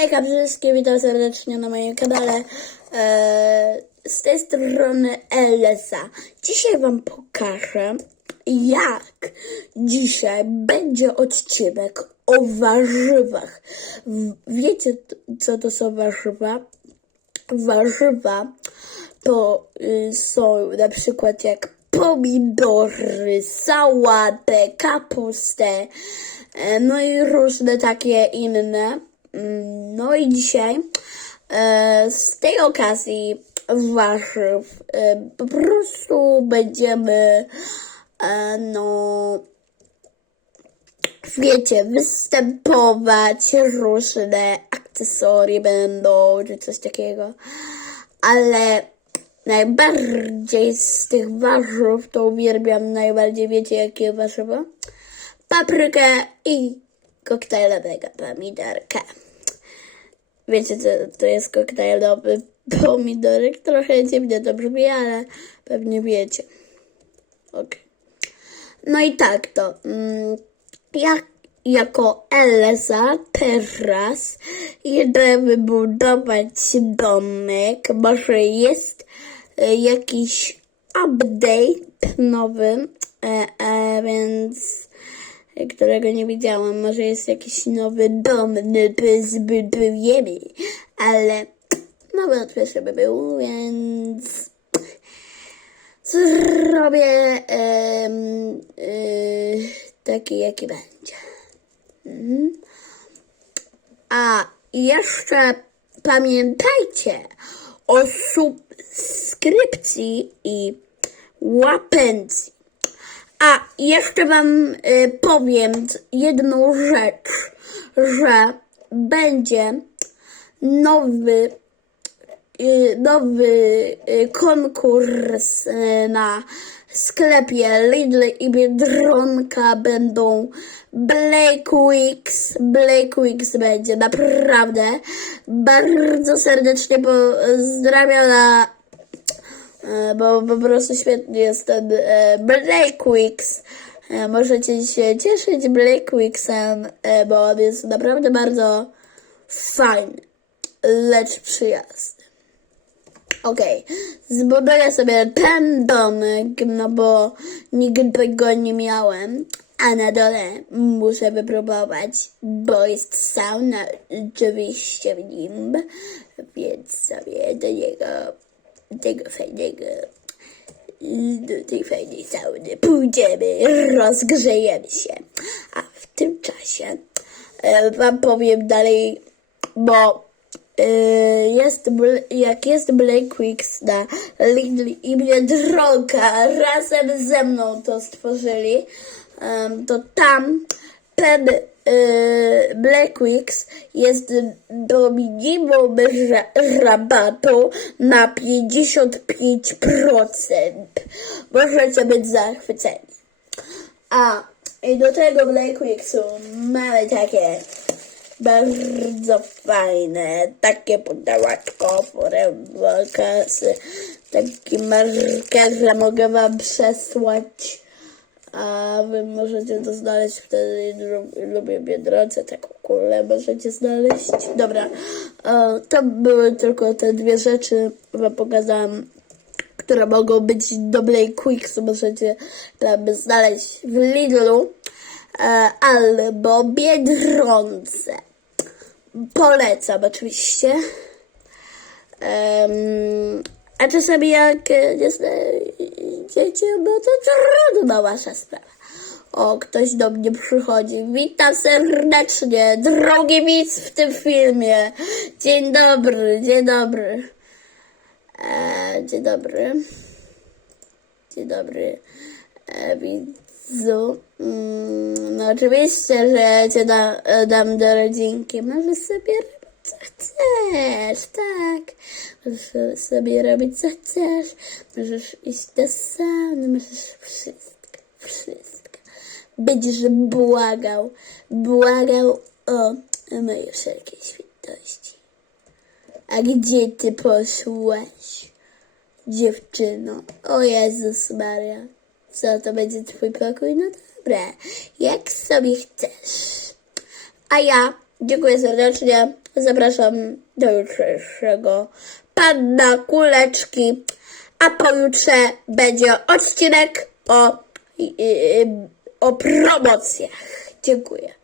Hejka wszystkim, witam serdecznie na moim kanale. Eee, z tej strony Elesa. Dzisiaj wam pokażę, jak dzisiaj będzie odcinek o warzywach. Wiecie, co to są warzywa? Warzywa to y, są na przykład jak pomidory, sałatę, kapustę, e, no i różne takie inne. No i dzisiaj e, z tej okazji warzyw e, po prostu będziemy e, no wiecie, występować, różne akcesorie będą, czy coś takiego. Ale najbardziej z tych warzyw to uwielbiam najbardziej, wiecie jakie warzywa? Paprykę i koktajlowego pomidorka. Wiecie, co to jest koktajlowy pomidorek? Trochę dziwnie to brzmi, ale pewnie wiecie. Okej. No i tak to. Mm, ja jako Elsa teraz idę wybudować domek. Może jest e, jakiś update nowy, e, e, więc którego nie widziałam. Może jest jakiś nowy dom, zbudujemy, ale no wątpię, żeby był, więc zrobię y, taki, jaki będzie. Mhm. A jeszcze pamiętajcie o subskrypcji i łapencji. A jeszcze Wam y, powiem jedną rzecz, że będzie nowy y, nowy y, konkurs y, na sklepie Lidl i Biedronka będą Black Weeks. Black Weeks będzie naprawdę bardzo serdecznie pozdrawiam na bo po prostu świetnie jest ten e, Black Weeks. E, Możecie się cieszyć Black Weeksem, e, bo on jest naprawdę bardzo fajny, lecz przyjazny. Okej, zbuduję sobie ten domek, no bo nigdy go nie miałem, a na dole muszę wypróbować, bo jest sauna oczywiście w nim, więc sobie do niego, tego fajnego, do tej fajnej sauny pójdziemy, rozgrzejemy się, a w tym czasie e, wam powiem dalej, bo Yy, jest, jak jest Black Weeks na Lidl i Biedronka razem ze mną to stworzyli, em, to tam ten yy, Black Weeks jest do minimum ra- rabatu na 55%. Możecie być zachwyceni. A, i do tego Black Weeksu mamy takie bardzo fajne, takie pudełeczko porębowe kasy, taki marker mogę wam przesłać, a wy możecie to znaleźć wtedy, lu- lubię Biedronce, taką kulę możecie znaleźć. Dobra, to były tylko te dwie rzeczy, wam pokazałam które mogą być do Black Weeksu, możecie tam znaleźć w Lidlu e, albo Biedronce. Polecam oczywiście. Em, a czasami jak e, nie znajdziecie, no to trudno wasza sprawa. O, ktoś do mnie przychodzi. Witam serdecznie, drogi widz w tym filmie. Dzień dobry, dzień dobry. E, dzień dobry. Dzień dobry. E, widzu. Mm, no oczywiście, że cię da, e, dam do rodzinki. Możesz sobie co chcesz, tak. Możesz sobie robić co chcesz. Możesz iść do sauny, możesz wszystko, wszystko. Będziesz błagał, błagał o moje wszelkie świętości. A gdzie ty poszłaś, dziewczyno? O Jezus Maria. Co, to będzie twój pokój? No dobra, jak sobie chcesz. A ja dziękuję serdecznie zapraszam do jutrzejszego Panna Kuleczki, a pojutrze będzie odcinek o, o promocjach. Dziękuję.